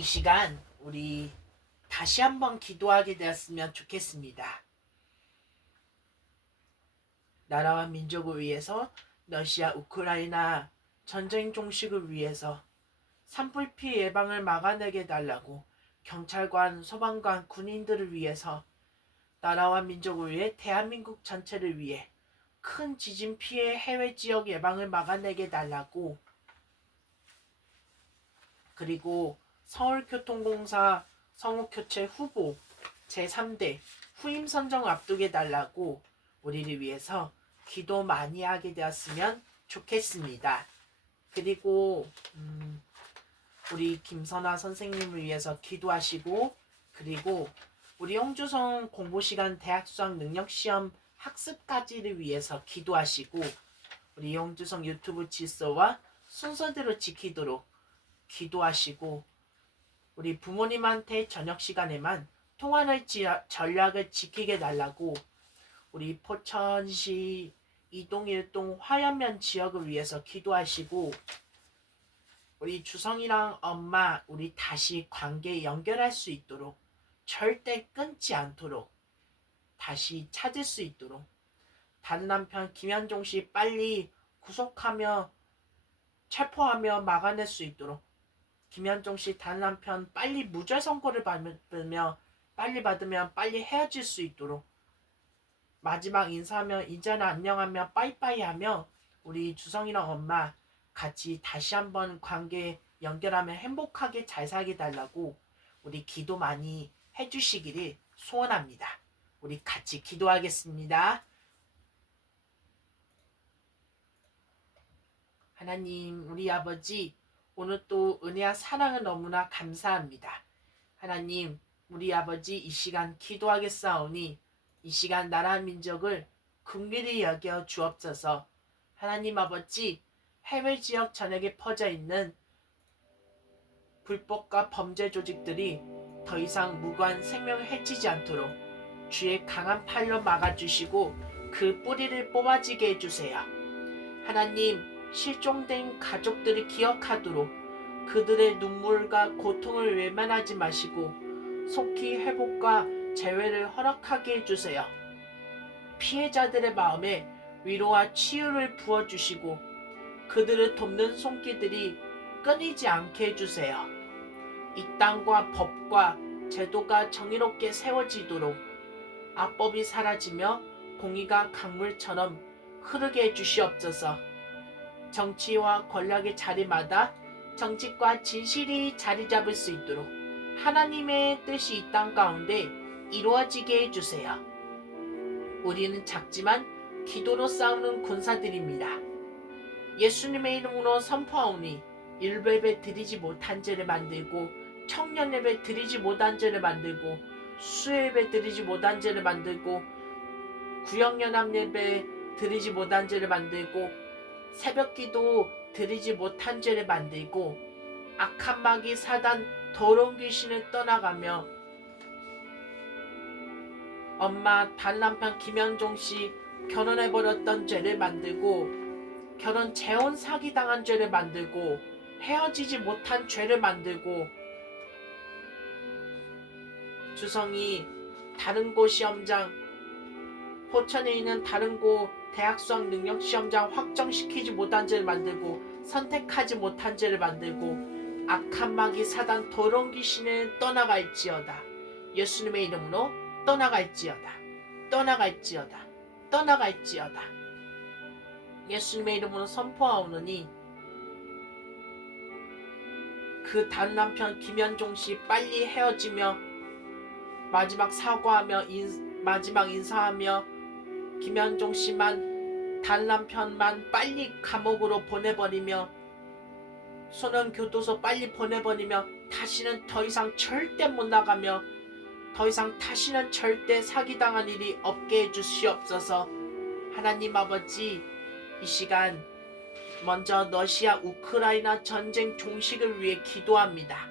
이 시간 우리 다시 한번 기도하게 되었으면 좋겠습니다. 나라와 민족을 위해서, 러시아 우크라이나 전쟁 종식을 위해서 산불 피해 예방을 막아내게 달라고, 경찰관, 소방관, 군인들을 위해서, 나라와 민족을 위해, 대한민국 전체를 위해 큰 지진 피해 해외 지역 예방을 막아내게 달라고, 그리고 서울교통공사 성우교체 후보 제3대 후임 선정 앞두게 달라고 우리를 위해서 기도 많이 하게 되었으면 좋겠습니다. 그리고 우리 김선아 선생님을 위해서 기도하시고, 그리고 우리 홍주성 공부시간 대학수학 능력시험 학습까지를 위해서 기도하시고, 우리 홍주성 유튜브 질서와 순서대로 지키도록 기도하시고, 우리 부모님한테 저녁 시간에만 통화를 전략을 지키게 달라고, 우리 포천시 이동1동 화연면 지역을 위해서 기도하시고, 우리 주성이랑 엄마 우리 다시 관계 연결할 수 있도록, 절대 끊지 않도록 다시 찾을 수 있도록, 다른 남편 김현종 씨 빨리 구속하며 체포하며 막아낼 수 있도록, 김현종 씨 다른 남편 빨리 무죄 선고를 받으며 빨리 헤어질 수 있도록, 마지막 인사하며 이제는 안녕하며 빠이빠이 하며 우리 주성이랑 엄마 같이 다시 한번 관계 연결하며 행복하게 잘 살게 달라고 우리 기도 많이 해주시기를 소원합니다. 우리 같이 기도하겠습니다. 하나님, 우리 아버지, 오늘 또 은혜와 사랑을 너무나 감사합니다. 하나님, 우리 아버지 이 시간 기도하겠사오니 이 시간 나라 민족을 긍휼히 여겨 주옵소서. 하나님 아버지, 해외 지역 전역에 퍼져 있는 불법과 범죄 조직들이 더 이상 무관 생명을 해치지 않도록 주의 강한 팔로 막아주시고 그 뿌리를 뽑아지게 해주세요. 하나님, 실종된 가족들을 기억하도록 그들의 눈물과 고통을 외면하지 마시고 속히 회복과 재회를 허락하게 해주세요. 피해자들의 마음에 위로와 치유를 부어주시고 그들을 돕는 손길들이 끊이지 않게 해주세요. 이 땅과 법과 제도가 정의롭게 세워지도록 악법이 사라지며 공의가 강물처럼 흐르게 해주시옵소서. 정치와 권력의 자리마다 정직과 진실이 자리 잡을 수 있도록 하나님의 뜻이 이 땅 가운데 이루어지게 해주세요. 우리는 작지만 기도로 싸우는 군사들입니다. 예수님의 이름으로 선포하오니 일베베 드리지 못한 죄를 만들고, 청년예배 드리지 못한 죄를 만들고, 수요예배 드리지 못한 죄를 만들고, 구역연합예배 드리지 못한 죄를 만들고, 새벽기도 드리지 못한 죄를 만들고, 악한 마귀 사단 더러운 귀신을 떠나가며 엄마 다른 남편 김현종씨 결혼해버렸던 죄를 만들고, 결혼 재혼 사기당한 죄를 만들고, 헤어지지 못한 죄를 만들고, 주성이 다른 곳 시험장, 포천에 있는 다른 곳 대학 수학 능력 시험장 확정시키지 못한 죄를 만들고, 선택하지 못한 죄를 만들고, 악한 마귀 사단 더러운 귀신을 떠나갈지어다. 예수님의 이름으로 떠나갈지어다. 떠나갈지어다. 떠나갈지어다. 예수님의 이름으로 선포하오느니 그 다른 남편 김현종씨 빨리 헤어지며 마지막 사과하며 마지막 인사하며 김현종씨만 다른 남편만 빨리 감옥으로 보내버리며 소년교도소 빨리 보내버리며 다시는 더 이상 절대 못 나가며 더 이상 다시는 절대 사기당한 일이 없게 해주시옵소서. 하나님 아버지, 이 시간 먼저 러시아 우크라이나 전쟁 종식을 위해 기도합니다.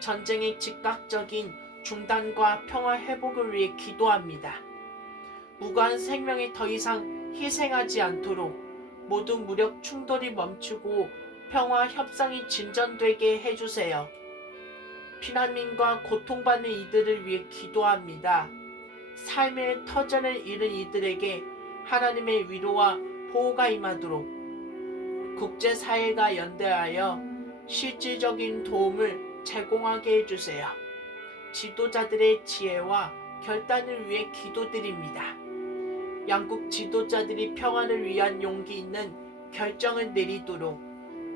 전쟁의 즉각적인 중단과 평화 회복을 위해 기도합니다. 무고한 생명이 더 이상 희생하지 않도록 모든 무력 충돌이 멈추고 평화 협상이 진전되게 해주세요. 피난민과 고통받는 이들을 위해 기도합니다. 삶의 터전을 잃은 이들에게 하나님의 위로와 보호가 임하도록 국제사회가 연대하여 실질적인 도움을 제공하게 해주세요. 지도자들의 지혜와 결단을 위해 기도드립니다. 양국 지도자들이 평화를 위한 용기 있는 결정을 내리도록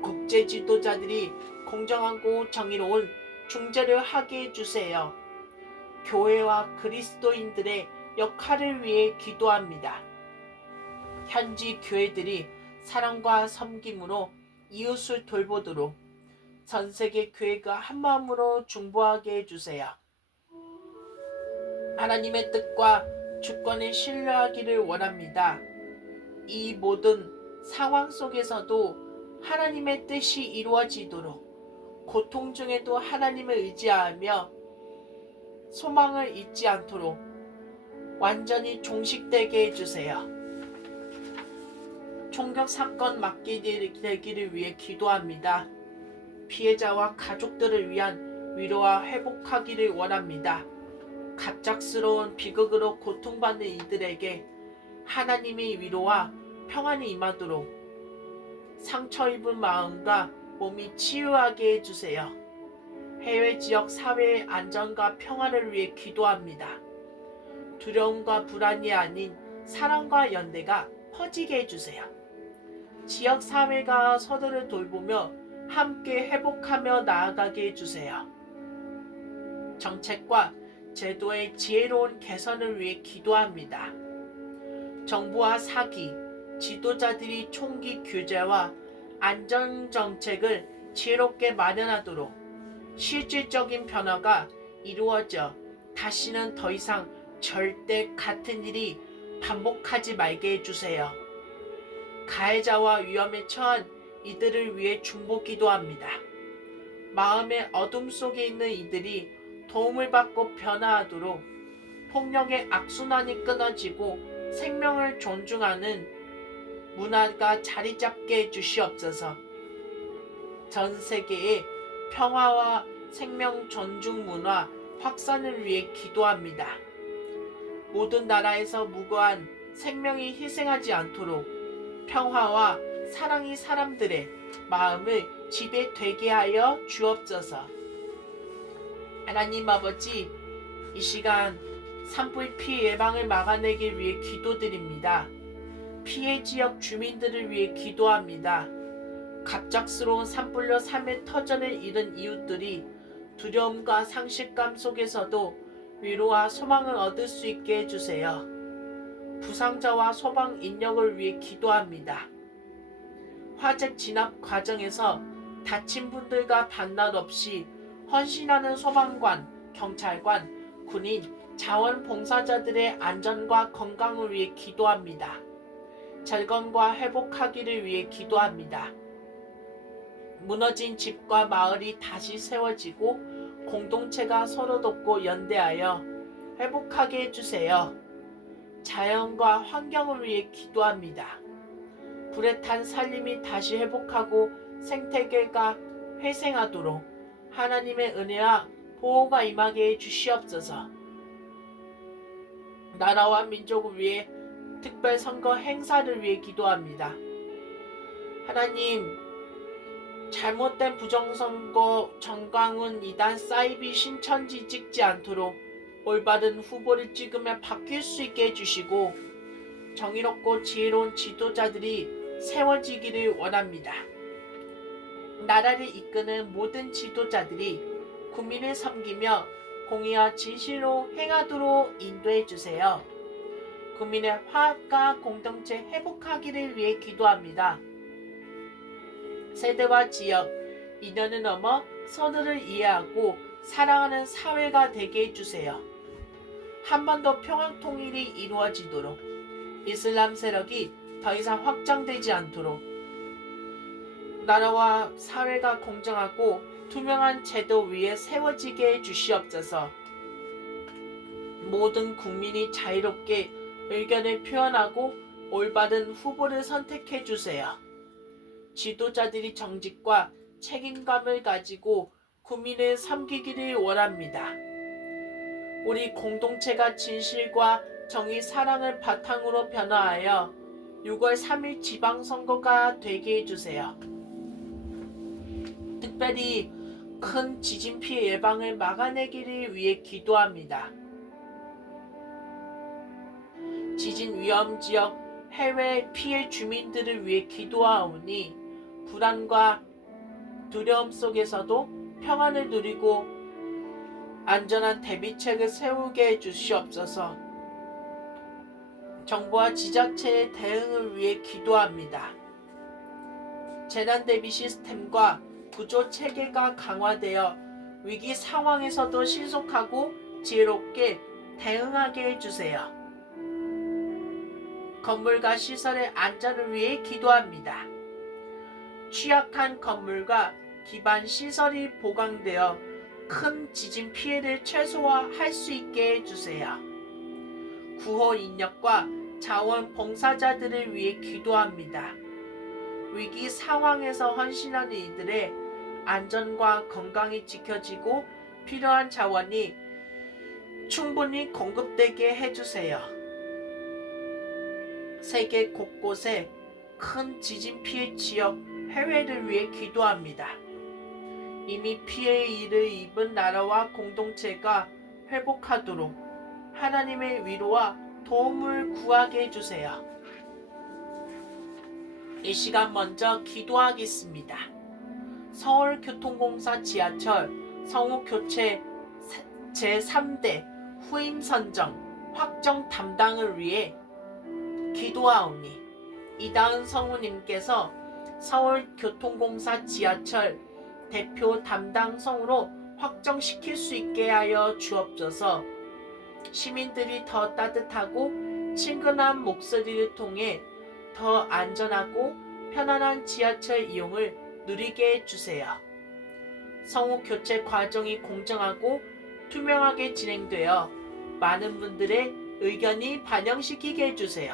국제 지도자들이 공정하고 정의로운 중재를 하게 해주세요. 교회와 그리스도인들의 역할을 위해 기도합니다. 현지 교회들이 사랑과 섬김으로 이웃을 돌보도록 전 세계 교회가 한마음으로 중보하게 해주세요. 하나님의 뜻과 주권에 신뢰하기를 원합니다. 이 모든 상황 속에서도 하나님의 뜻이 이루어지도록 고통 중에도 하나님을 의지하며 소망을 잊지 않도록 완전히 종식되게 해주세요. 총격 사건 막기되기를 위해 기도합니다. 피해자와 가족들을 위한 위로와 회복하기를 원합니다. 갑작스러운 비극으로 고통받는 이들에게 하나님의 위로와 평안이 임하도록 상처 입은 마음과 몸이 치유하게 해주세요. 해외 지역 사회의 안전과 평화를 위해 기도합니다. 두려움과 불안이 아닌 사랑과 연대가 퍼지게 해주세요. 지역 사회가 서로를 돌보며 함께 회복하며 나아가게 해주세요. 정책과 제도의 지혜로운 개선을 위해 기도합니다. 정부와 사기, 지도자들이 총기 규제와 안전정책을 지혜롭게 마련하도록 실질적인 변화가 이루어져 다시는 더 이상 절대 같은 일이 반복하지 말게 해주세요. 가해자와 위험에 처한 이들을 위해 중보 기도합니다. 마음의 어둠 속에 있는 이들이 도움을 받고 변화하도록 폭력의 악순환이 끊어지고 생명을 존중하는 문화가 자리 잡게 해주시옵소서. 전 세계의 평화와 생명 존중 문화 확산을 위해 기도합니다. 모든 나라에서 무고한 생명이 희생하지 않도록 평화와 사랑이 사람들의 마음을 지배되게 하여 주옵소서. 하나님 아버지, 이 시간 산불 피해 예방을 막아내기 위해 기도드립니다. 피해 지역 주민들을 위해 기도합니다. 갑작스러운 산불로 삶의 터전을 잃은 이웃들이 두려움과 상실감 속에서도 위로와 소망을 얻을 수 있게 해주세요. 부상자와 소방 인력을 위해 기도합니다. 화재 진압 과정에서 다친 분들과 반날 없이 헌신하는 소방관, 경찰관, 군인, 자원봉사자들의 안전과 건강을 위해 기도합니다. 절건과 회복하기를 위해 기도합니다. 무너진 집과 마을이 다시 세워지고 공동체가 서로 돕고 연대하여 회복하게 해주세요. 자연과 환경을 위해 기도합니다. 불에 탄 산림이 다시 회복하고 생태계가 회생하도록 하나님의 은혜와 보호가 임하게 해주시옵소서. 나라와 민족을 위해 특별선거 행사를 위해 기도합니다. 하나님, 잘못된 부정선거 정광훈 2단 사이비 신천지 찍지 않도록 올바른 후보를 찍으며 바뀔 수 있게 해주시고 정의롭고 지혜로운 지도자들이 세워지기를 원합니다. 나라를 이끄는 모든 지도자들이 국민을 섬기며 공의와 진실로 행하도록 인도해 주세요. 국민의 화합과 공동체 회복하기를 위해 기도합니다. 세대와 지역, 인연을 넘어 서로를 이해하고 사랑하는 사회가 되게 해주세요. 한 번 더 평화 통일이 이루어지도록 이슬람 세력이 더 이상 확장되지 않도록 나라와 사회가 공정하고 투명한 제도 위에 세워지게 해주시옵소서. 모든 국민이 자유롭게 의견을 표현하고 올바른 후보를 선택해 주세요. 지도자들이 정직과 책임감을 가지고 구민을 섬기기를 원합니다. 우리 공동체가 진실과 정의, 사랑을 바탕으로 변화하여 6월 3일 지방선거가 되게 해주세요. 특별히 큰 지진 피해 예방을 막아내기를 위해 기도합니다. 지진 위험 지역 해외 피해 주민들을 위해 기도하오니 불안과 두려움 속에서도 평안을 누리고 안전한 대비책을 세우게 해주시옵소서. 정부와 지자체의 대응을 위해 기도합니다. 재난 대비 시스템과 구조 체계가 강화되어 위기 상황에서도 신속하고 지혜롭게 대응하게 해주세요. 건물과 시설의 안전을 위해 기도합니다. 취약한 건물과 기반 시설이 보강되어 큰 지진 피해를 최소화할 수 있게 해주세요. 구호 인력과 자원봉사자들을 위해 기도합니다. 위기 상황에서 헌신하는 이들의 안전과 건강이 지켜지고 필요한 자원이 충분히 공급되게 해주세요. 세계 곳곳에 큰 지진 피해 지역 해외를 위해 기도합니다. 이미 피해의 일을 입은 나라와 공동체가 회복하도록 하나님의 위로와 도움을 구하게 해주세요. 이 시간 먼저 기도하겠습니다. 서울교통공사 지하철 성우교체 제3대 후임 선정 확정 담당을 위해 기도하오니 이다은 성우님께서 서울교통공사 지하철 대표 담당 성우로 확정시킬 수 있게 하여 주옵소서. 시민들이 더 따뜻하고 친근한 목소리를 통해 더 안전하고 편안한 지하철 이용을 누리게 해주세요. 성우 교체 과정이 공정하고 투명하게 진행되어 많은 분들의 의견이 반영시키게 해주세요.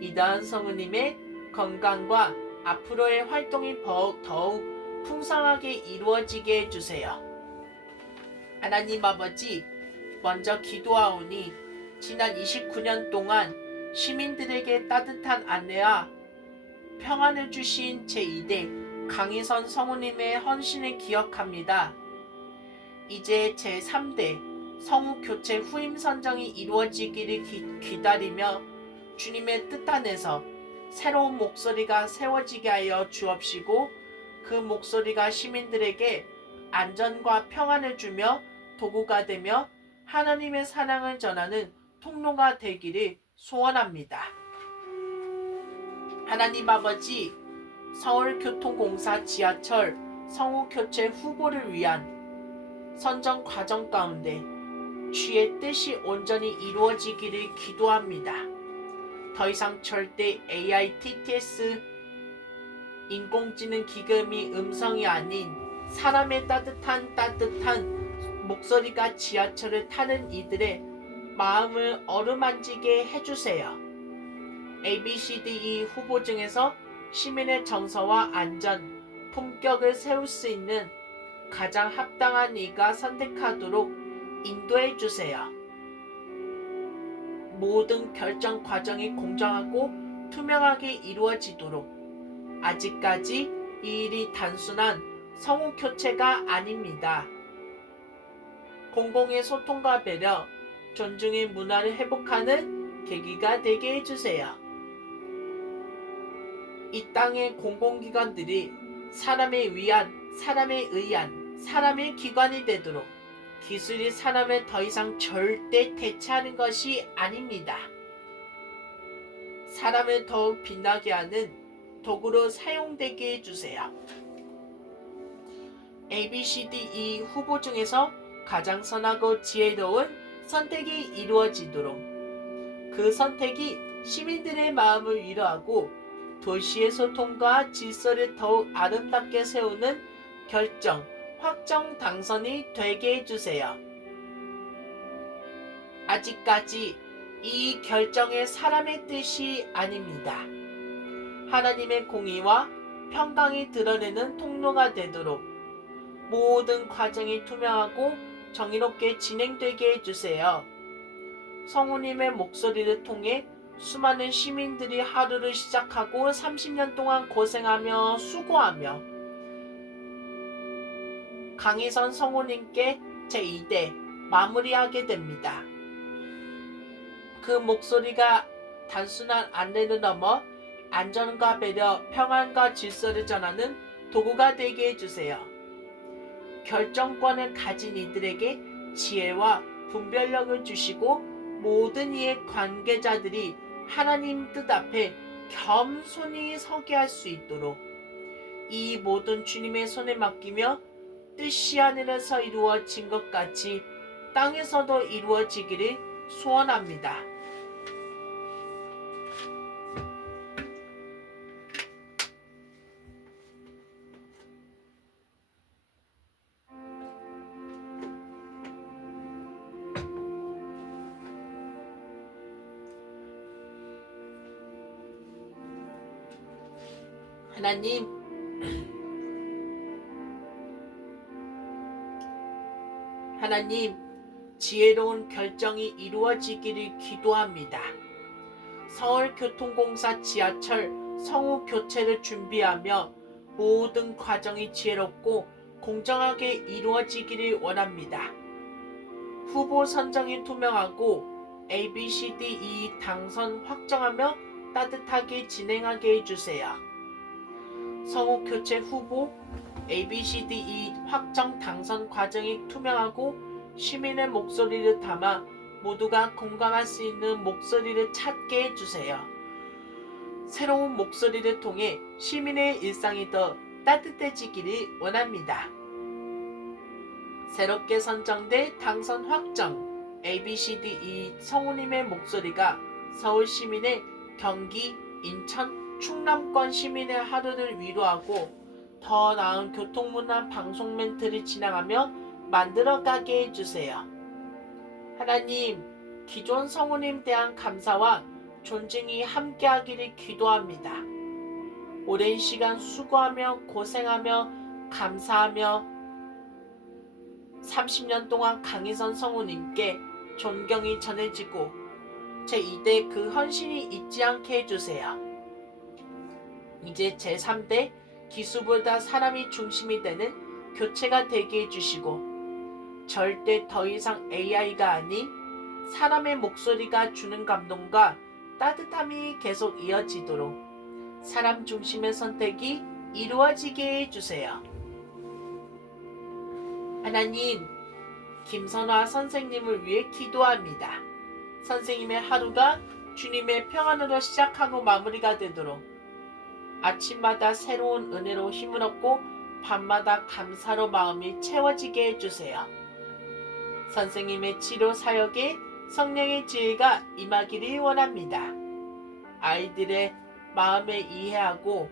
이다은 성우님의 건강과 앞으로의 활동이 더욱 풍성하게 이루어지게 해주세요. 하나님 아버지, 먼저 기도하오니 지난 29년 동안 시민들에게 따뜻한 안내와 평안을 주신 제2대 강희선 성우님의 헌신을 기억합니다. 이제 제3대 성우 교체 후임 선정이 이루어지기를 기다리며 주님의 뜻 안에서 새로운 목소리가 세워지게 하여 주옵시고 그 목소리가 시민들에게 안전과 평안을 주며 도구가 되며 하나님의 사랑을 전하는 통로가 되기를 소원합니다. 하나님 아버지, 서울교통공사 지하철 성우교체 후보를 위한 선정 과정 가운데 주의 뜻이 온전히 이루어지기를 기도합니다. 더 이상 절대 AI, TTS, 인공지능 기금이 음성이 아닌 사람의 따뜻한 목소리가 지하철을 타는 이들의 마음을 어루만지게 해주세요. ABCDE 후보 중에서 시민의 정서와 안전, 품격을 세울 수 있는 가장 합당한 이가 선택하도록 인도해 주세요. 모든 결정 과정이 공정하고 투명하게 이루어지도록 아직까지 이 일이 단순한 성우 교체가 아닙니다. 공공의 소통과 배려, 존중의 문화를 회복하는 계기가 되게 해주세요. 이 땅의 공공기관들이 사람에 위한, 사람에 의한, 사람의 기관이 되도록 기술이 사람을 더 이상 절대 대체하는 것이 아닙니다. 사람을 더욱 빛나게 하는 도구로 사용되게 해주세요. ABCDE 후보 중에서 가장 선하고 지혜로운 선택이 이루어지도록 그 선택이 시민들의 마음을 위로하고 도시의 소통과 질서를 더욱 아름답게 세우는 결정, 확정 당선이 되게 해주세요. 아직까지 이 결정의 사람의 뜻이 아닙니다. 하나님의 공의와 평강이 드러내는 통로가 되도록 모든 과정이 투명하고 정의롭게 진행되게 해주세요. 성우님의 목소리를 통해 수많은 시민들이 하루를 시작하고 30년 동안 고생하며 수고하며 강희선 성우님께 제2대 마무리하게 됩니다. 그 목소리가 단순한 안내를 넘어 안전과 배려, 평안과 질서를 전하는 도구가 되게 해주세요. 결정권을 가진 이들에게 지혜와 분별력을 주시고 모든 이해 관계자들이 하나님 뜻 앞에 겸손히 서게 할 수 있도록 이 모든 주님의 손에 맡기며 뜻이 하늘에서 이루어진 것 같이 땅에서도 이루어지기를 소원합니다. 하나님, 지혜로운 결정이 이루어지기를 기도합니다. 서울교통공사 지하철 성우 교체를 준비하며 모든 과정이 지혜롭고 공정하게 이루어지기를 원합니다. 후보 선정이 투명하고 ABCDE 당선 확정하며 따뜻하게 진행하게 해주세요. 성우 교체 후보 ABCDE 확정 당선 과정이 투명하고 시민의 목소리를 담아 모두가 공감할 수 있는 목소리를 찾게 해주세요. 새로운 목소리를 통해 시민의 일상이 더 따뜻해지기를 원합니다. 새롭게 선정돼 당선 확정 ABCDE 성우님의 목소리가 서울 시민의 경기, 인천, 충남권 시민의 하루를 위로하고 더 나은 교통문화 방송 멘트를 진행하며 만들어가게 해주세요. 하나님, 기존 성우님 대한 감사와 존중이 함께하기를 기도합니다. 오랜 시간 수고하며 고생하며 감사하며 30년 동안 강희선 성우님께 존경이 전해지고 제2대 그 헌신이 잊지 않게 해주세요. 이제 제3대 기수보다 사람이 중심이 되는 교체가 되게 해주시고 절대 더 이상 AI가 아닌 사람의 목소리가 주는 감동과 따뜻함이 계속 이어지도록 사람 중심의 선택이 이루어지게 해주세요. 하나님, 김선화 선생님을 위해 기도합니다. 선생님의 하루가 주님의 평안으로 시작하고 마무리가 되도록 아침마다 새로운 은혜로 힘을 얻고 밤마다 감사로 마음이 채워지게 해주세요. 선생님의 치료 사역에 성령의 지혜가 임하기를 원합니다. 아이들의 마음에 이해하고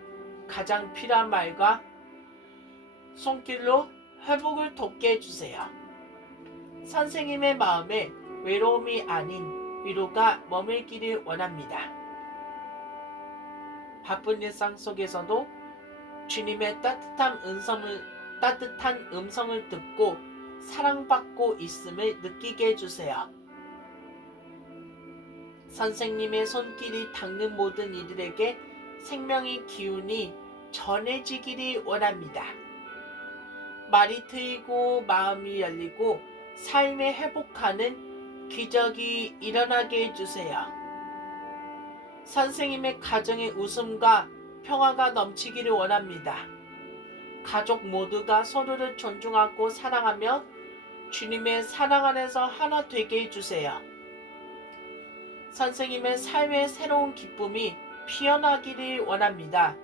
가장 필요한 말과 손길로 회복을 돕게 해주세요. 선생님의 마음에 외로움이 아닌 위로가 머물기를 원합니다. 바쁜 일상 속에서도 주님의 따뜻한 음성을 듣고 사랑받고 있음을 느끼게 해주세요. 선생님의 손길이 닿는 모든 이들에게 생명의 기운이 전해지기를 원합니다. 말이 트이고 마음이 열리고 삶에 회복하는 기적이 일어나게 해주세요. 선생님의 가정에 웃음과 평화가 넘치기를 원합니다. 가족 모두가 서로를 존중하고 사랑하며 주님의 사랑 안에서 하나 되게 해주세요. 선생님의 삶의 새로운 기쁨이 피어나기를 원합니다.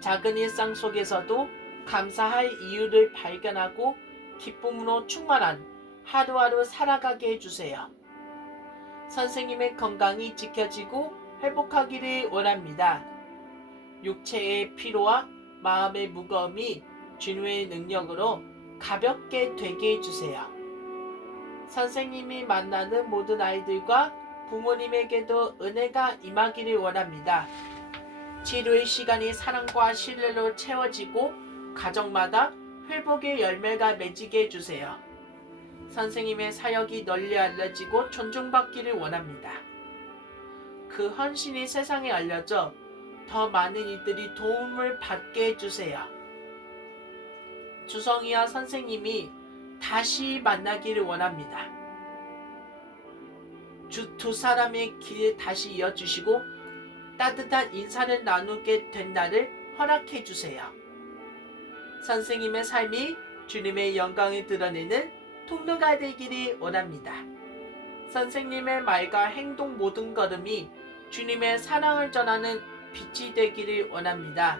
작은 일상 속에서도 감사할 이유를 발견하고 기쁨으로 충만한 하루하루 살아가게 해주세요. 선생님의 건강이 지켜지고 회복하기를 원합니다. 육체의 피로와 마음의 무거움이 주님의 능력으로 가볍게 되게 해주세요. 선생님이 만나는 모든 아이들과 부모님에게도 은혜가 임하기를 원합니다. 치료의 시간이 사랑과 신뢰로 채워지고 가정마다 회복의 열매가 맺히게 해주세요. 선생님의 사역이 널리 알려지고 존중받기를 원합니다. 그 헌신이 세상에 알려져 더 많은 이들이 도움을 받게 해주세요. 주성이와 선생님이 다시 만나기를 원합니다. 두 사람의 길을 다시 이어주시고 따뜻한 인사를 나누게 된 날을 허락해 주세요. 선생님의 삶이 주님의 영광을 드러내는 통로가 되기를 원합니다. 선생님의 말과 행동 모든 걸음이 주님의 사랑을 전하는 빛이 되기를 원합니다.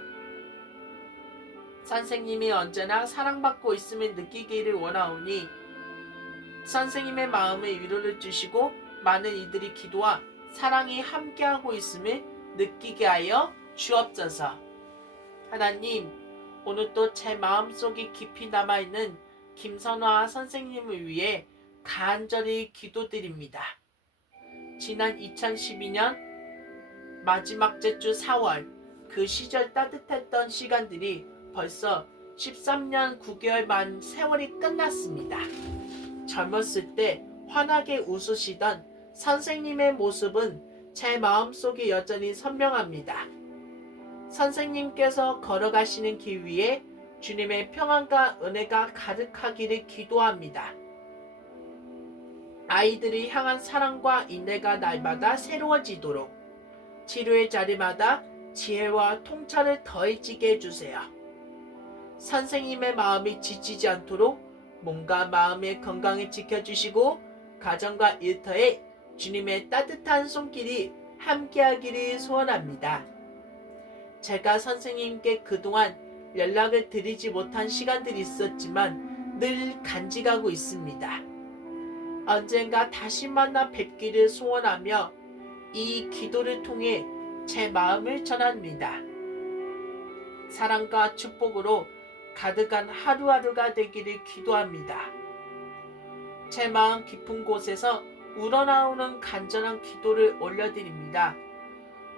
선생님이 언제나 사랑받고 있음을 느끼기를 원하오니 선생님의 마음에 위로를 주시고 많은 이들이 기도와 사랑이 함께하고 있음을 느끼게 하여 주옵소서. 하나님, 오늘도 제 마음속에 깊이 남아있는 김선화 선생님을 위해 간절히 기도드립니다. 지난 2012년 마지막 주 4월 그 시절 따뜻했던 시간들이 벌써 13년 9개월 만 세월이 끝났습니다. 젊었을 때 환하게 웃으시던 선생님의 모습은 제 마음속에 여전히 선명합니다. 선생님께서 걸어가시는 길 위에 주님의 평안과 은혜가 가득하기를 기도합니다. 아이들이 향한 사랑과 인내가 날마다 새로워지도록 치료의 자리마다 지혜와 통찰을 더해지게 해주세요. 선생님의 마음이 지치지 않도록 몸과 마음의 건강을 지켜주시고 가정과 일터에 주님의 따뜻한 손길이 함께하기를 소원합니다. 제가 선생님께 그동안 연락을 드리지 못한 시간들이 있었지만 늘 간직하고 있습니다. 언젠가 다시 만나 뵙기를 소원하며 이 기도를 통해 제 마음을 전합니다. 사랑과 축복으로 가득한 하루하루가 되기를 기도합니다. 제 마음 깊은 곳에서 우러나오는 간절한 기도를 올려드립니다.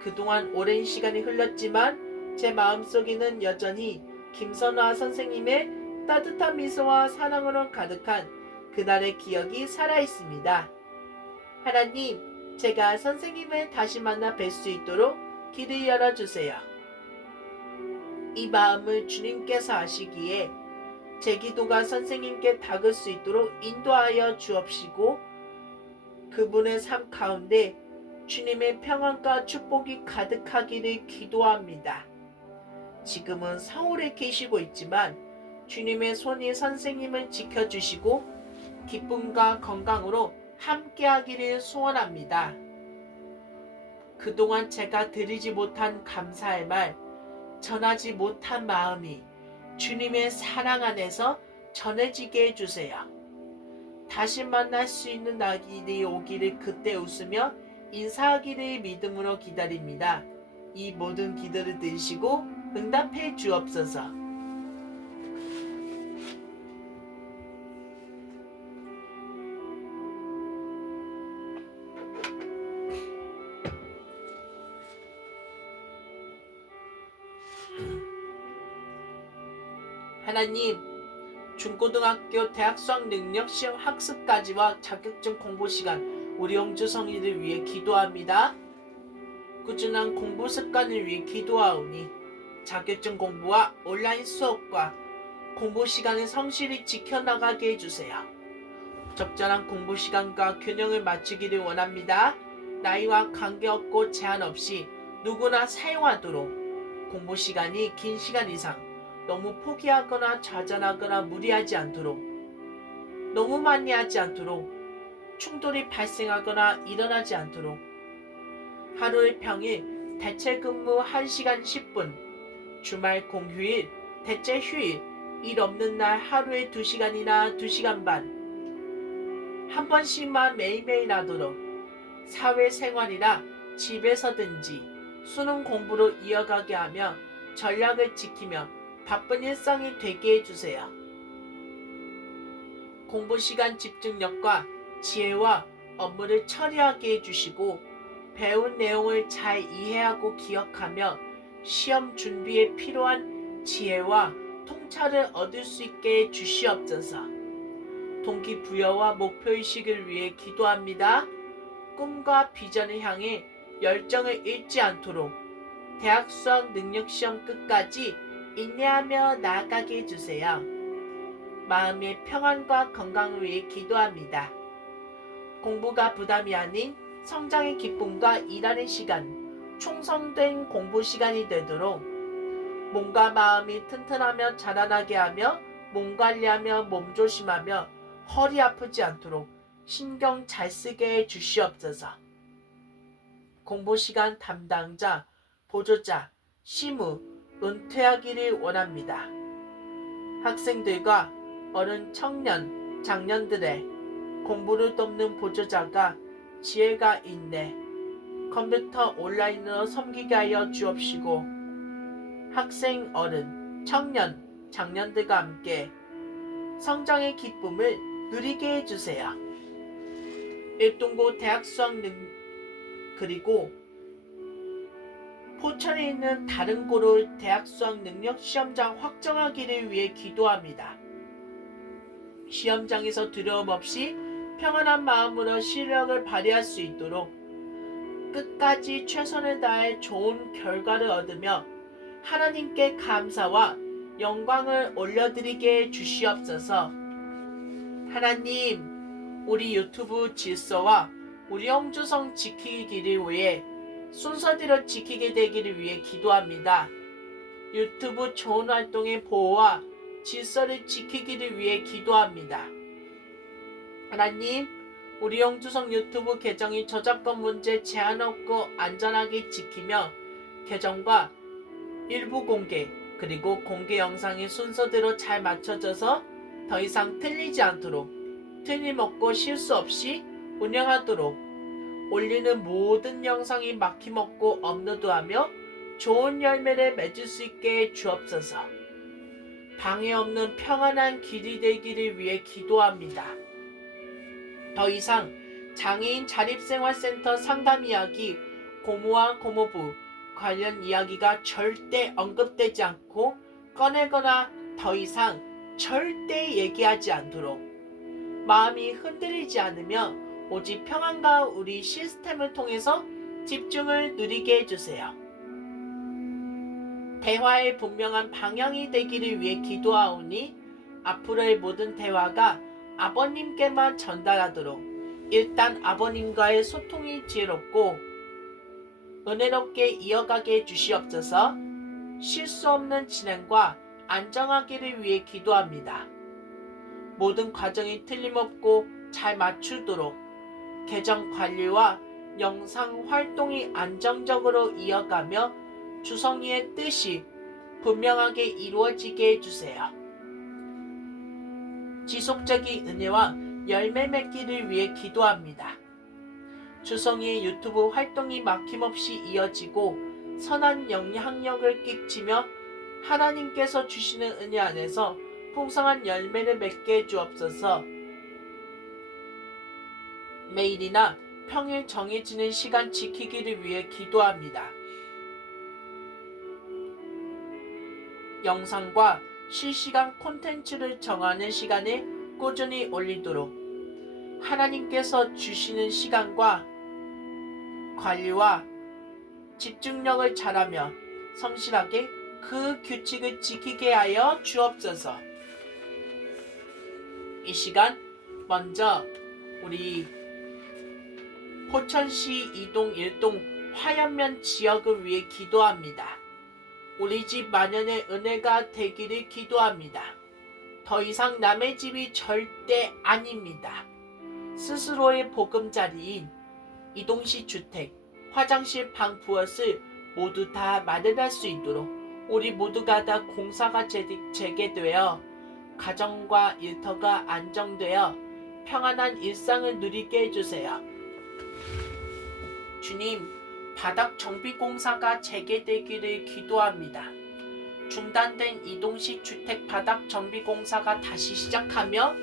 그동안 오랜 시간이 흘렀지만 제 마음속에는 여전히 김선화 선생님의 따뜻한 미소와 사랑으로 가득한 그날의 기억이 살아있습니다. 하나님, 제가 선생님을 다시 만나 뵐 수 있도록 길을 열어주세요. 이 마음을 주님께서 아시기에 제 기도가 선생님께 닿을 수 있도록 인도하여 주옵시고 그분의 삶 가운데 주님의 평안과 축복이 가득하기를 기도합니다. 지금은 서울에 계시고 있지만 주님의 손이 선생님을 지켜주시고 기쁨과 건강으로 함께하기를 소원합니다. 그동안 제가 드리지 못한 감사의 말, 전하지 못한 마음이 주님의 사랑 안에서 전해지게 해주세요. 다시 만날 수 있는 날이 오기를 그때 웃으며 인사하기를 믿음으로 기다립니다. 이 모든 기도를 들으시고 응답해 주옵소서. 하나님, 중고등학교 대학 수학 능력 시험 학습까지와 자격증 공부 시간 우리 영주 성인을 위해 기도합니다. 꾸준한 공부 습관을 위해 기도하오니 자격증 공부와 온라인 수업과 공부 시간을 성실히 지켜나가게 해주세요. 적절한 공부 시간과 균형을 맞추기를 원합니다. 나이와 관계없고 제한 없이 누구나 사용하도록 공부 시간이 긴 시간 이상 너무 포기하거나 좌절하거나 무리하지 않도록 너무 많이 하지 않도록 충돌이 발생하거나 일어나지 않도록 하루의 평일 대체 근무 1시간 10분 주말 공휴일 대체 휴일 일 없는 날 하루에 2시간이나 2시간 반 한 번씩만 매일매일 하도록 사회생활이나 집에서든지 수능 공부로 이어가게 하며 전략을 지키며 바쁜 일상이 되게 해주세요. 공부 시간 집중력과 지혜와 업무를 처리하게 해주시고 배운 내용을 잘 이해하고 기억하며 시험 준비에 필요한 지혜와 통찰을 얻을 수 있게 주시옵소서. 동기부여와 목표의식을 위해 기도합니다. 꿈과 비전을 향해 열정을 잃지 않도록 대학 수학 능력시험 끝까지 인내하며 나아가게 해주세요. 마음의 평안과 건강을 위해 기도합니다. 공부가 부담이 아닌 성장의 기쁨과 일하는 시간, 충성된 공부 시간이 되도록 몸과 마음이 튼튼하며 자라나게 하며 몸 관리하며 몸 조심하며 허리 아프지 않도록 신경 잘 쓰게 해 주시옵소서. 공부 시간 담당자, 보조자, 시무, 은퇴하기를 원합니다. 학생들과 어른, 청년, 장년들의 공부를 돕는 보조자가 지혜가 있네 컴퓨터 온라인으로 섬기게 하여 주옵시고 학생, 어른, 청년, 장년들과 함께 성장의 기쁨을 누리게 해주세요. 일동고 대학 수학 그리고 포천에 있는 다른 고를 대학 수학 능력 시험장 확정하기를 위해 기도합니다. 시험장에서 두려움 없이 평안한 마음으로 실력을 발휘할 수 있도록 끝까지 최선을 다해 좋은 결과를 얻으며 하나님께 감사와 영광을 올려드리게 해 주시옵소서. 하나님, 우리 유튜브 질서와 우리 영주성 지키기를 위해 순서대로 지키게 되기를 위해 기도합니다. 유튜브 좋은 활동의 보호와 질서를 지키기를 위해 기도합니다. 하나님, 우리 영주성 유튜브 계정이 저작권 문제 제한 없고 안전하게 지키며 계정과 일부 공개 그리고 공개 영상의 순서대로 잘 맞춰져서 더 이상 틀리지 않도록 틀림없고 실수 없이 운영하도록 올리는 모든 영상이 막힘없고 업로드하며 좋은 열매를 맺을 수 있게 주옵소서. 방해 없는 평안한 길이 되기를 위해 기도합니다. 더 이상 장애인 자립생활센터 상담 이야기, 고모와 고모부 관련 이야기가 절대 언급되지 않고 꺼내거나 더 이상 절대 얘기하지 않도록 마음이 흔들리지 않으며 오직 평안과 우리 시스템을 통해서 집중을 누리게 해주세요. 대화의 분명한 방향이 되기를 위해 기도하오니 앞으로의 모든 대화가 아버님께만 전달하도록 일단 아버님과의 소통이 지혜롭고 은혜롭게 이어가게 해주시옵소서. 실수 없는 진행과 안정하기를 위해 기도합니다. 모든 과정이 틀림없고 잘 맞추도록 계정 관리와 영상 활동이 안정적으로 이어가며 주성이의 뜻이 분명하게 이루어지게 해주세요. 지속적인 은혜와 열매 맺기를 위해 기도합니다. 주성이의 유튜브 활동이 막힘없이 이어지고 선한 영향력을 끼치며 하나님께서 주시는 은혜 안에서 풍성한 열매를 맺게 해주옵소서. 매일이나 평일 정해지는 시간 지키기를 위해 기도합니다. 영상과 실시간 콘텐츠를 정하는 시간에 꾸준히 올리도록 하나님께서 주시는 시간과 관리와 집중력을 잘하며 성실하게 그 규칙을 지키게 하여 주옵소서. 이 시간 먼저 우리 포천시 2동 1동 화연면 지역을 위해 기도합니다. 우리 집 만연의 은혜가 되기를 기도합니다. 더 이상 남의 집이 절대 아닙니다. 스스로의 보금자리인 이동식 주택, 화장실 방 부엌을 모두 다 마련할 수 있도록 우리 모두가 다 공사가 재개되어 가정과 일터가 안정되어 평안한 일상을 누리게 해주세요. 주님, 바닥 정비 공사가 재개되기를 기도합니다. 중단된 이동식 주택 바닥 정비 공사가 다시 시작하며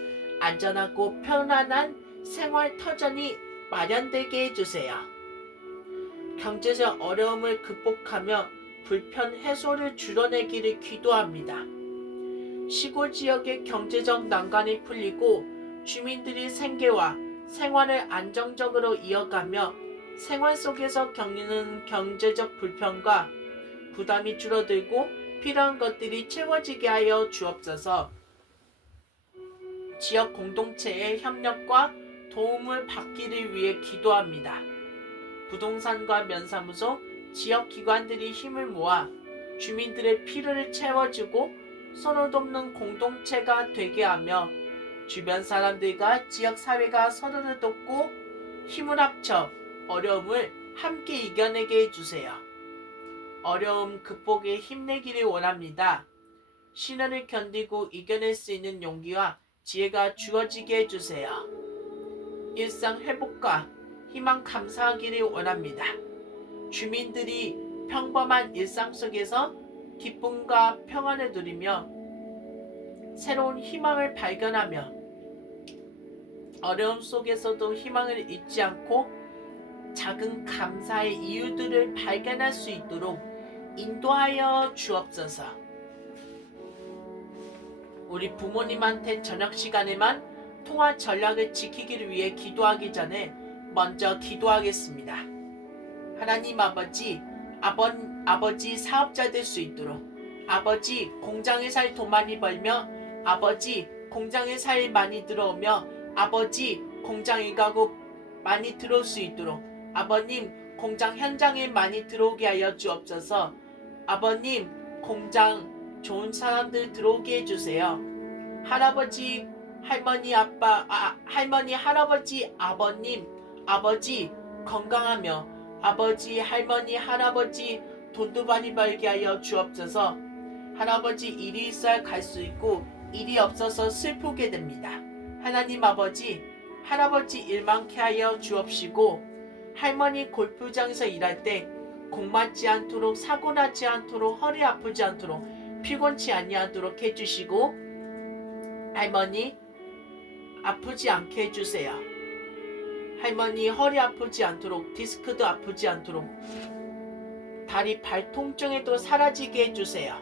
안전하고 편안한 생활 터전이 마련되게 해주세요. 경제적 어려움을 극복하며 불편 해소를 줄여내기를 기도합니다. 시골 지역의 경제적 난관이 풀리고 주민들이 생계와 생활을 안정적으로 이어가며 생활 속에서 겪는 경제적 불편과 부담이 줄어들고 필요한 것들이 채워지게 하여 주옵소서. 지역 공동체의 협력과 도움을 받기를 위해 기도합니다. 부동산과 면사무소, 지역 기관들이 힘을 모아 주민들의 필요를 채워주고 서로 돕는 공동체가 되게 하며 주변 사람들과 지역 사회가 서로를 돕고 힘을 합쳐 어려움을 함께 이겨내게 해주세요. 어려움 극복에 힘내기를 원합니다. 시련을 견디고 이겨낼 수 있는 용기와 지혜가 주어지게 해주세요. 일상 회복과 희망 감사하기를 원합니다. 주민들이 평범한 일상 속에서 기쁨과 평안을 누리며 새로운 희망을 발견하며 어려움 속에서도 희망을 잊지 않고 작은 감사의 이유들을 발견할 수 있도록 인도하여 주옵소서. 우리 부모님한테 저녁 시간에만 통화 전략을 지키기를 위해 기도하기 전에 먼저 기도하겠습니다. 하나님 아버지, 아버지 사업자 될 수 있도록, 아버지 공장에 돈 많이 벌며, 아버지 공장에 많이 들어오며, 아버지 공장 일가구 많이 들어올 수 있도록, 아버님 공장 현장에 많이 들어오게 하여 주옵소서. 아버님 공장 좋은 사람들 들어오게 해주세요. 할아버지 할머니 할머니 할아버지 아버님 아버지 건강하며, 아버지 할머니 할아버지 돈도 많이 벌게 하여 주옵소서. 할아버지 일이 있어야 갈 수 있고 일이 없어서 슬프게 됩니다. 하나님 아버지, 할아버지 일 많게 하여 주옵시고, 할머니 골프장에서 일할 때 공 맞지 않도록, 사고 나지 않도록, 허리 아프지 않도록, 피곤치 아니하도록 해주시고, 할머니 아프지 않게 해주세요. 할머니 허리 아프지 않도록, 디스크도 아프지 않도록, 다리 발 통증에도 사라지게 해주세요.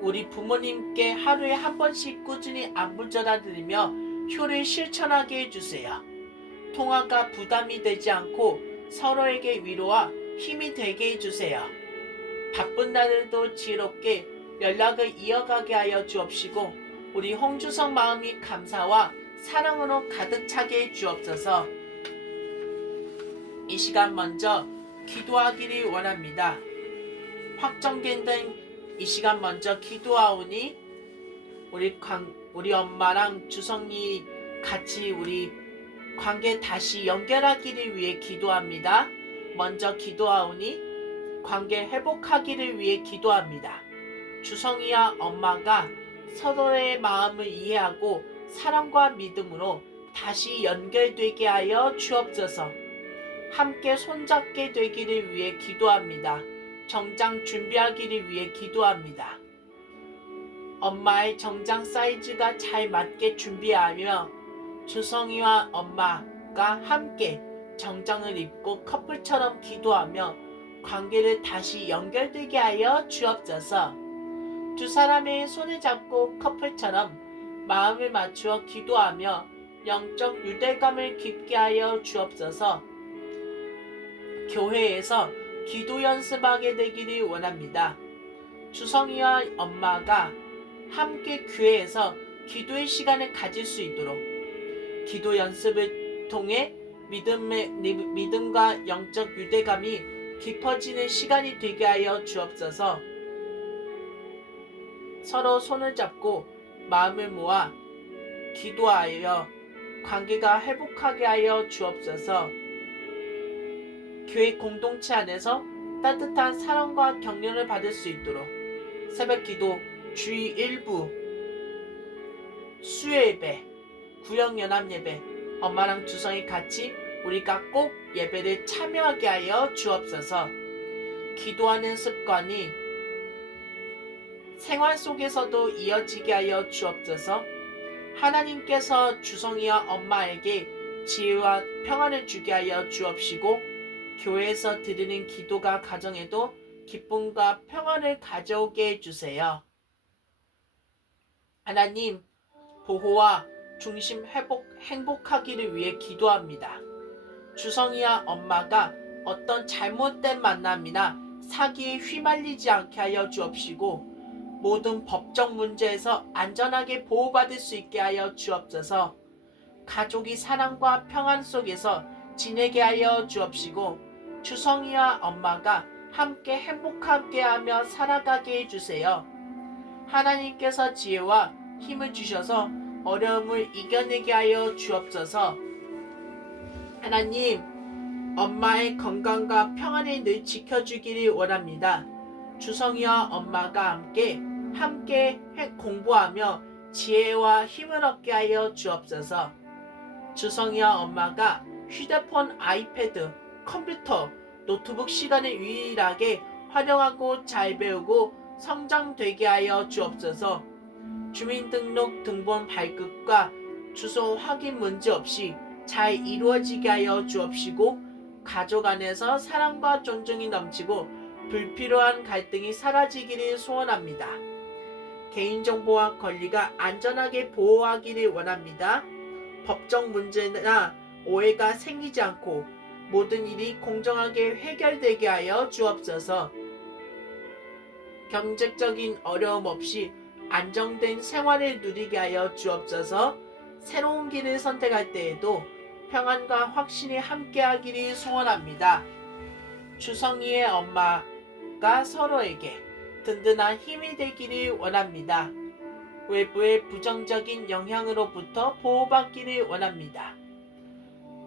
우리 부모님께 하루에 한 번씩 꾸준히 안부 전화드리며 효를 실천하게 해주세요. 통화가 부담이 되지 않고 서로에게 위로와 힘이 되게 해주세요. 바쁜 날에도 지혜롭게 연락을 이어가게 하여 주옵시고, 우리 홍주성 마음이 감사와 사랑으로 가득 차게 해주옵소서. 이 시간 먼저 기도하기를 원합니다. 확정된 이 시간 먼저 기도하오니 우리 엄마랑 주성이 같이 우리 관계 다시 연결하기를 위해 기도합니다. 먼저 기도하오니 관계 회복하기를 위해 기도합니다. 주성이와 엄마가 서로의 마음을 이해하고 사랑과 믿음으로 다시 연결되게 하여 주옵소서. 함께 손잡게 되기를 위해 기도합니다. 정장 준비하기를 위해 기도합니다. 엄마의 정장 사이즈가 잘 맞게 준비하며 주성이와 엄마가 함께 정장을 입고 커플처럼 기도하며 관계를 다시 연결되게 하여 주옵소서. 두 사람의 손을 잡고 커플처럼 마음을 맞추어 기도하며 영적 유대감을 깊게 하여 주옵소서. 교회에서 기도 연습하게 되기를 원합니다. 주성이와 엄마가 함께 교회에서 기도의 시간을 가질 수 있도록, 기도 연습을 통해 믿음과 영적 유대감이 깊어지는 시간이 되게 하여 주옵소서. 서로 손을 잡고 마음을 모아 기도하여 관계가 회복하게 하여 주옵소서. 교회 공동체 안에서 따뜻한 사랑과 격려를 받을 수 있도록 새벽 기도, 주의 일부, 수요 예배, 구역 연합 예배, 엄마랑 주성이 같이 우리가 꼭 예배를 참여하게 하여 주옵소서. 기도하는 습관이 생활 속에서도 이어지게 하여 주옵소서. 하나님께서 주성이와 엄마에게 지혜와 평안을 주게 하여 주옵시고, 교회에서 드리는 기도가 가정에도 기쁨과 평안을 가져오게 해주세요. 하나님, 보호와 중심 행복하기를 위해 기도합니다. 주성이와 엄마가 어떤 잘못된 만남이나 사기에 휘말리지 않게 하여 주옵시고 모든 법적 문제에서 안전하게 보호받을 수 있게 하여 주옵소서. 가족이 사랑과 평안 속에서 지내게 하여 주옵시고 주성이와 엄마가 함께 행복하게 하며 살아가게 해주세요. 하나님께서 지혜와 힘을 주셔서 어려움을 이겨내게 하여 주옵소서. 하나님, 엄마의 건강과 평안을 늘 지켜주기를 원합니다. 주성이와 엄마가 함께 공부하며 지혜와 힘을 얻게 하여 주옵소서. 주성이와 엄마가 휴대폰, 아이패드, 컴퓨터, 노트북 시간을 유일하게 활용하고 잘 배우고 성장되게 하여 주옵소서. 주민등록 등본 발급과 주소 확인 문제 없이 잘 이루어지게 하여 주옵시고 가족 안에서 사랑과 존중이 넘치고 불필요한 갈등이 사라지기를 소원합니다. 개인정보와 권리가 안전하게 보호하기를 원합니다. 법적 문제나 오해가 생기지 않고 모든 일이 공정하게 해결되게 하여 주옵소서. 경제적인 어려움 없이 안정된 생활을 누리게 하여 주옵소서. 새로운 길을 선택할 때에도 평안과 확신이 함께하기를 소원합니다. 주성이의 엄마가 서로에게 든든한 힘이 되기를 원합니다. 외부의 부정적인 영향으로부터 보호받기를 원합니다.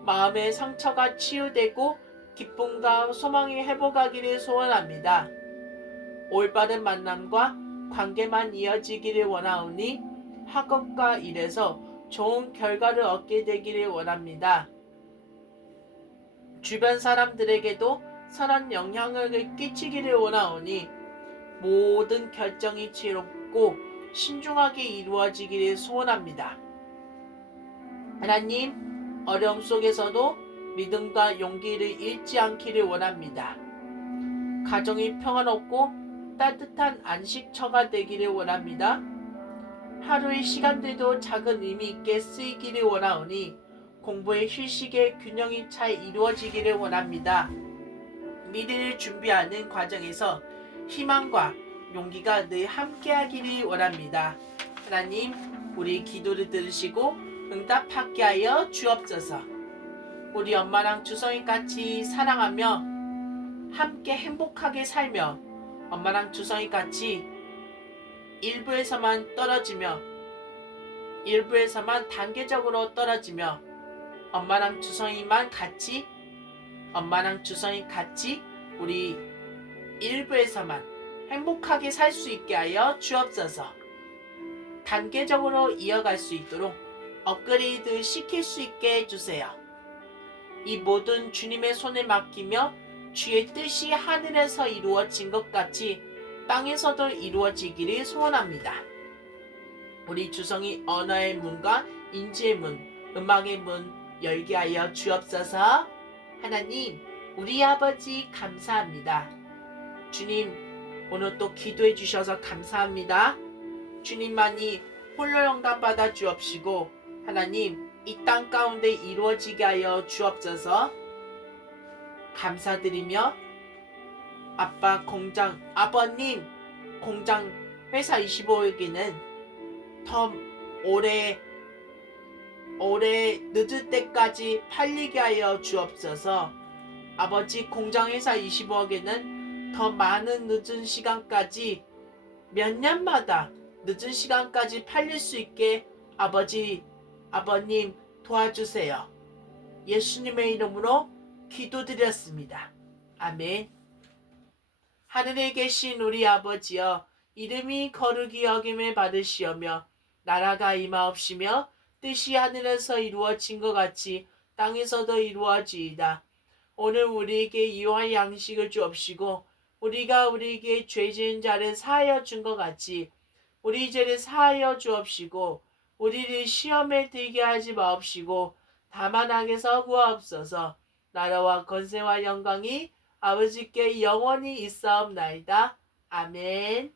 마음의 상처가 치유되고 기쁨과 소망이 회복하기를 소원합니다. 올바른 만남과 관계만 이어지기를 원하오니 학업과 일에서 좋은 결과를 얻게 되기를 원합니다. 주변 사람들에게도 선한 영향을 끼치기를 원하오니 모든 결정이 지혜롭고 신중하게 이루어지기를 소원합니다. 하나님, 어려움 속에서도 믿음과 용기를 잃지 않기를 원합니다. 가정이 평안없고 따뜻한 안식처가 되기를 원합니다. 하루의 시간들도 작은 의미 있게 쓰이기를 원하오니 공부의 휴식의 균형이 잘 이루어지기를 원합니다. 미래를 준비하는 과정에서 희망과 용기가 늘 함께하기를 원합니다. 하나님, 우리 기도를 들으시고 응답하게 하여 주옵소서. 우리 엄마랑 주성이 같이 사랑하며 함께 행복하게 살며 엄마랑 주성이 같이 일부에서만 단계적으로 떨어지며 엄마랑 주성이 같이 우리 일부에서만 행복하게 살 수 있게 하여 주옵소서. 단계적으로 이어갈 수 있도록 업그레이드 시킬 수 있게 해주세요. 이 모든 주님의 손에 맡기며 주의 뜻이 하늘에서 이루어진 것 같이 땅에서도 이루어지기를 소원합니다. 우리 주성이 언어의 문과 인지의 문, 음악의 문 열게 하여 주옵소서. 하나님, 우리 아버지 감사합니다. 주님, 오늘 또 기도해 주셔서 감사합니다. 주님만이 홀로 영광받아 주옵시고 하나님, 이 땅 가운데 이루어지게 하여 주옵소서. 감사드리며 아버님 공장 회사 25억에는 더 오래 늦을 때까지 팔리게 하여 주옵소서. 아버지 공장 회사 25억에는 더 많은 늦은 시간까지 몇 년마다 늦은 시간까지 팔릴 수 있게 아버님 도와주세요. 예수님의 이름으로 기도드렸습니다. 아멘. 하늘에 계신 우리 아버지여, 이름이 거룩히 여김을 받으시오며 나라가 임하옵시며 뜻이 하늘에서 이루어진 것 같이 땅에서도 이루어지이다. 오늘 우리에게 일용할 양식을 주옵시고 우리가 우리에게 죄 지은 자를 사하여 준 것 같이 우리 죄를 사하여 주옵시고 우리를 시험에 들게 하지 마옵시고 다만 악에서 구하옵소서. 나라와 권세와 영광이 아버지께 영원히 있사옵나이다. 아멘.